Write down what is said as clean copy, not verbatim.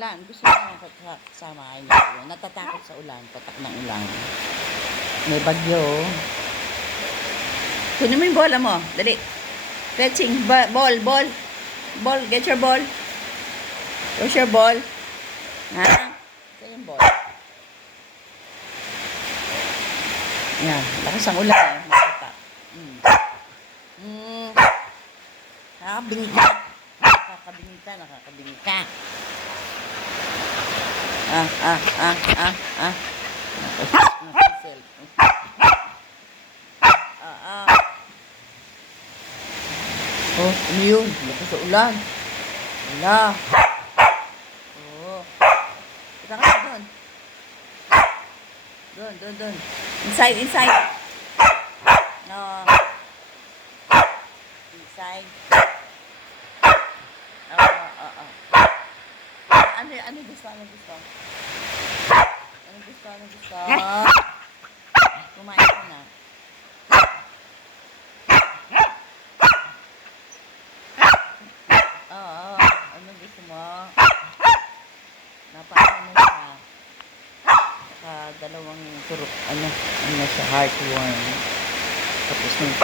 ulan. Gusto niya kasama niya. Natatakot sa ulan. Patak ng ulan. May bagyo. Kunin mo yung bola mo. Dali. Fetching. Ball. Ball. Get your ball. Where's your ball? Ha? Ito yung ball. Yan. Lakas ang ulan eh. Matatak. Nakakabingka. Nakakabingka. Oh, ano yun? Lakas sa ulan. Wala. Oh. Kita ka doon. Doon. Inside. No. Inside. Ano gusto? Kumain ka na. Ano gusto mo? Napaano mo siya. Dalawang turok. Ano siya, heartworm. Tapos nung